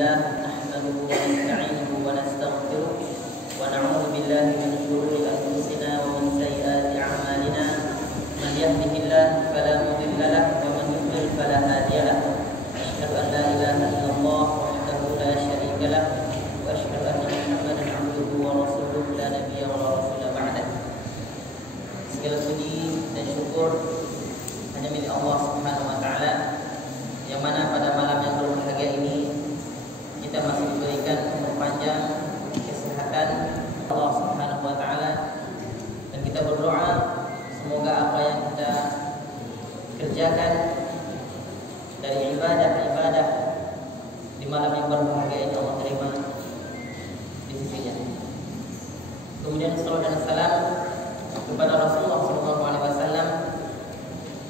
لله نحمده ونستعينه ونستغفره ونعوذ بالله من شرور أنفسنا ومن سيئات أعمالنا من يهده الله فلا مضل له ومن يضلل فلا هادي له أشهد أن لا إله إلا الله وحده لا شريك له وأشهد أن محمدا عبده ورسوله لا نبي ولا رسول بعده. Segala puji dan syukur hanya milik Allah Subhanahu wa taala, yang mana pada malam yang berbahagia ini kita masih diberikan umur panjang, kesehatan Allah Subhanahu wa taala, dan kita berdoa semoga apa yang kita kerjakan dari ibadah-ibadah di malam yang berbahagia ini Allah terima di sisinya. Kemudian salawat dan salam kepada Rasulullah SAW,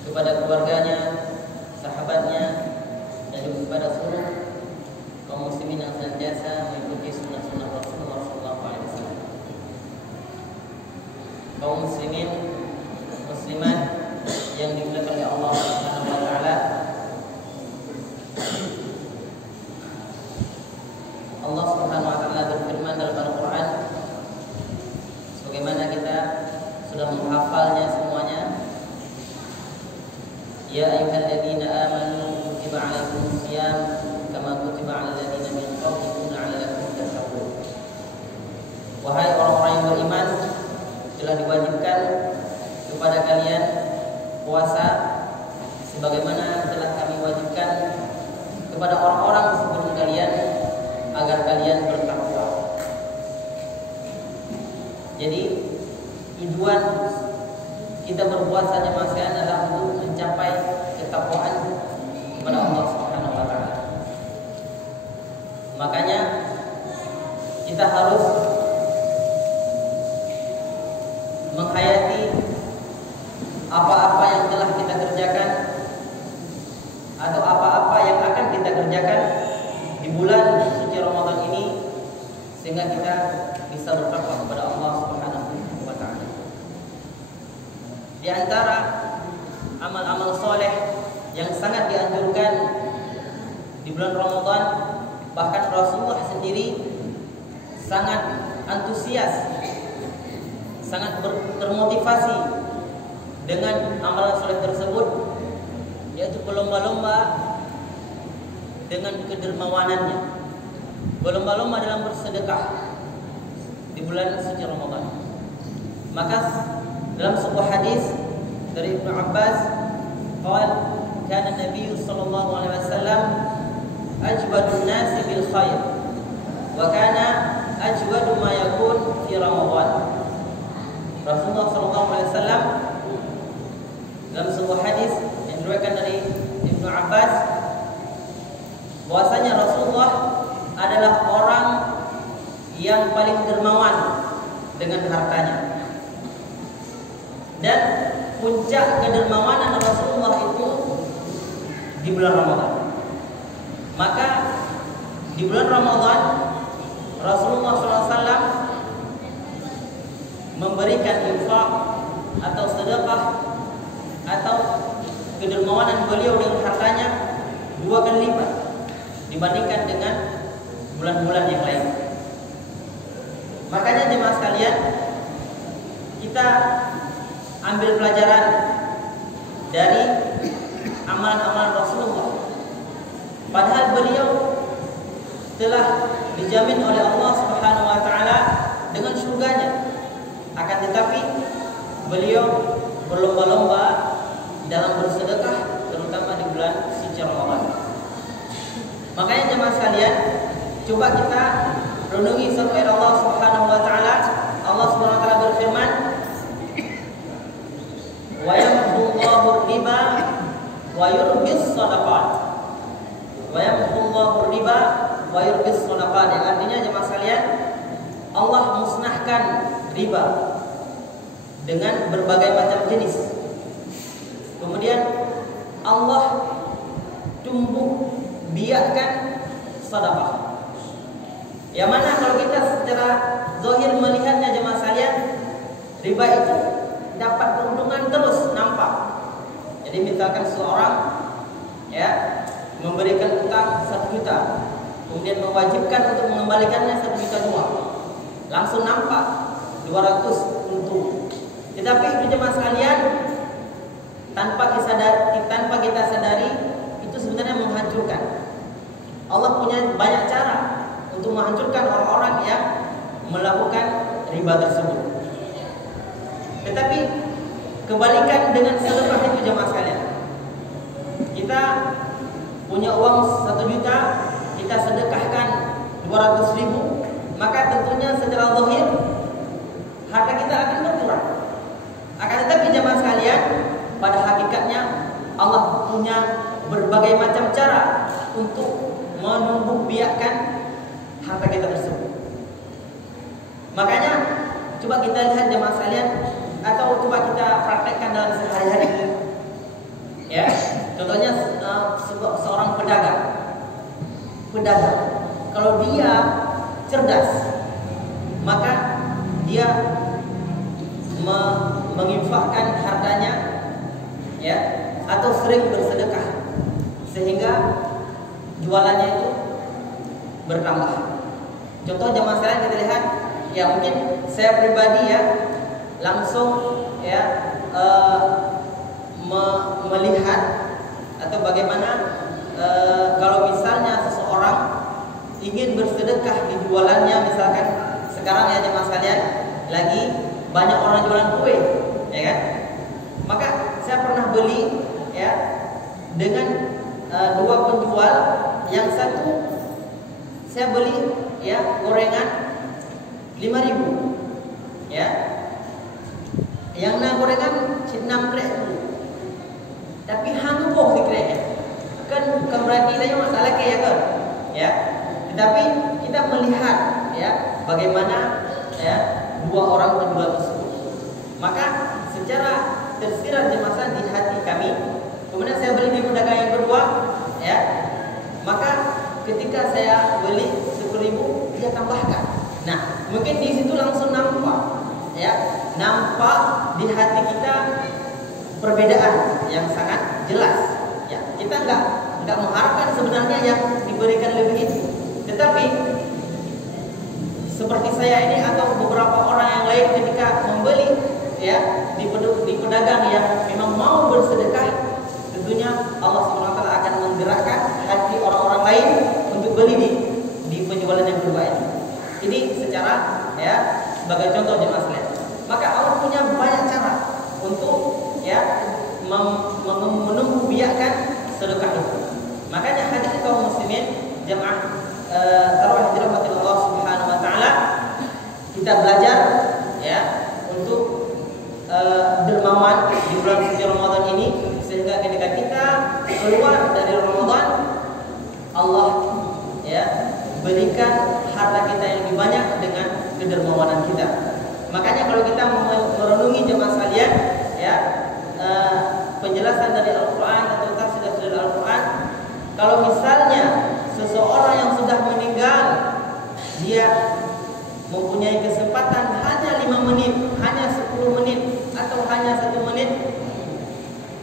kepada keluarganya, sahabatnya, dan juga kepada seluruh kaum muslimin yang senantiasa mengikuti sunnah-sunnah Rasulullah SAW. Kaum muslimin, muslimat yang dimuliakan oleh Allah Subhanahu wa taala. Allah Subhanahu wa taala berfirman dalam Al-Qur'an, sebagaimana kita sudah menghafalnya semuanya. Ya ayyuhalladzina amanu kutiba 'alaikumusiyam kama kutiba 'alal ladzina min qablikum la'allakum tattaqun. Wahai orang-orang yang beriman, telah diwajibkan kepada kalian puasa sebagaimana telah kami wajibkan kepada orang-orang sebelum kalian agar kalian bertakwa. Jadi tujuan kita berpuasa jemaah sekalian adalah untuk mencapai ketakwaan kepada Allah Subhanahu wa taala. Makanya kita harus menghayati apa-apa yang telah kita kerjakan atau apa-apa yang akan kita kerjakan di bulan suci Ramadan ini, sehingga kita bisa bertakwa kepada Allah Subhanahu wa taala. Di antara amal-amal soleh yang sangat dianjurkan di bulan Ramadan, bahkan Rasulullah sendiri sangat antusias, sangat termotivasi dengan amalan soleh tersebut, yaitu berlomba-lomba dengan kedermawanannya, berlomba-lomba dalam bersedekah di bulan suci Ramadan. Maka dalam sebuah hadis dari Ibnu Abbas, qala kana Nabi sallallahu alaihi wasallam ajwadun nasi bil khair wa kana ajwadu ma yakun fi Ramadan. Rasulullah sallallahu alaihi wasallam dalam sebuah hadis yang diriwayatkan dari Ibnu Abbas, bahwasanya Rasulullah adalah orang yang paling dermawan dengan hartanya. Dan puncak kedermawanan Rasulullah itu di bulan Ramadan. Maka di bulan Ramadan Rasulullah SAW memberikan infak atau sedekah atau kedermawanan beliau dengan hartanya 2 kali lipat dibandingkan dengan bulan-bulan yang lain. Makanya jemaah sekalian, kita ambil pelajaran dari amalan-amalan Rasulullah. Padahal beliau telah dijamin oleh Allah Subhanahu wa taala dengan surganya. Akan tetapi beliau berlomba-lomba dalam bersedekah, terutama di bulan suci Ramadan. Makanya jemaah sekalian, coba kita renungi sabda Allah Subhanahu wa taala. Allah Subhanahu wa taala berfirman, wa yamhullahu riba wa yurbis shadaqat. Wa yamhullahu riba wa yurbis shadaqat. Yang artinya jemaah sekalian, Allah musnahkan riba dengan berbagai macam jenis. Kemudian Allah tumbuh biakkan sedekah. Yang mana kalau kita secara zahir melihatnya jemaah sekalian, riba itu dapat keuntungan terus nampak. Jadi misalkan seorang memberikan utang 1 juta, kemudian mewajibkan untuk mengembalikannya 1,2 juta, langsung nampak 200 untung. Tetapi itu jemaah sekalian, tanpa kita sadari itu sebenarnya menghancurkan. Allah punya banyak cara untuk menghancurkan orang-orang yang melakukan riba tersebut. Tetapi kebalikan dengan sedekah itu jemaah sekalian. Kita punya uang 1 juta, kita sedekahkan 200.000, maka tentunya secara zahir harta kita akan berkurang. Akan tetapi jemaah sekalian, pada hakikatnya Allah punya berbagai macam cara untuk menumbuhbiakkan harta kita tersebut. Makanya coba kita lihat jemaah sekalian, atau coba kita praktekkan dalam sehari-hari. Ya, contohnya seorang pedagang. Kalau dia cerdas, maka dia menginfakkan hartanya, ya, atau sering bersedekah sehingga jualannya itu bertambah. Contoh jemaah sekalian kita lihat, ya mungkin saya pribadi ya langsung ya melihat atau bagaimana kalau misalnya seseorang ingin bersedekah di jualannya, misalkan sekarang ya jemaah sekalian lagi banyak orang jualan kue, ya kan? Maka saya pernah beli ya dengan dua penjual, yang satu saya beli ya gorengan 5.000, ya, yang gorengan 6 krek dulu, tapi hangoh dikira kan berarti saya masalah kayak kan, ya. Tetapi kita melihat ya bagaimana ya dua orang penjual tersebut, maka secara tersirat jemaah di hati kami. Kemudian saya beli di pedagang yang kedua, ya. Maka ketika saya beli 10.000, dia tambahkan. Nah, mungkin di situ langsung nampak, ya, nampak di hati kita perbedaan yang sangat jelas. Ya, kita nggak mengharapkan sebenarnya yang diberikan lebih itu, tetapi seperti saya ini atau beberapa orang yang lain ketika membeli ya di pedagang yang memang mau bersedekah, tentunya Allah SWT akan menggerakkan hati orang-orang lain untuk beli di penjualan yang kedua ini. Ini secara ya sebagai contoh jemaah sekalian. Maka Allah punya banyak cara untuk ya menumbuhbiakkan sedekah itu. Makanya hadirin kaum muslimin jemaah tarawih dirahmati Allah Subhanahu wa taala, kita belajar ya untuk dermawan di bulan suci Ramadan ini, sehingga ketika kita keluar dari Ramadan, Allah ya berikan harta kita yang lebih banyak dengan kedermawanan kita. Makanya kalau kita merenungi jemaah sekalian ya penjelasan dari Al-Quran atau tafsir dari Al-Quran, kalau misalnya seseorang yang sudah meninggal, dia mempunyai kesempatan hanya 5 menit, hanya 10 menit, atau hanya 1 menit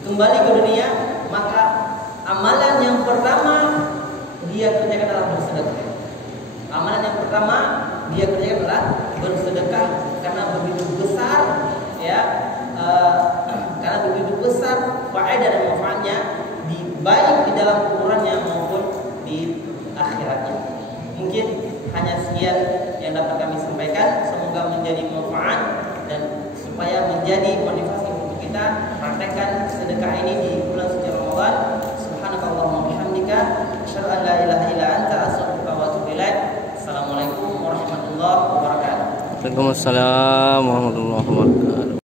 kembali ke dunia, maka amalan yang pertama dia kerjakan adalah bersedekah. Amalan yang pertama dia kerjakan adalah bersedekah, karena begitu besar ya, karena begitu besar faedah dan manfaatnya baik di dalam kuburannya maupun di akhiratnya. Mungkin hanya sekian yang dapat kami sampaikan. Semoga menjadi manfaat dan supaya menjadi motivasi untuk kita praktekkan sedekah ini di bulan suci Ramadan. Subhanakallahumma bihamdika, asyhadu an la ilaha illa anta, astaghfiruka wa atubu ilaik. Assalamualaikum warahmatullahi wabarakatuh. Waalaikumsalam warahmatullahi wabarakatuh.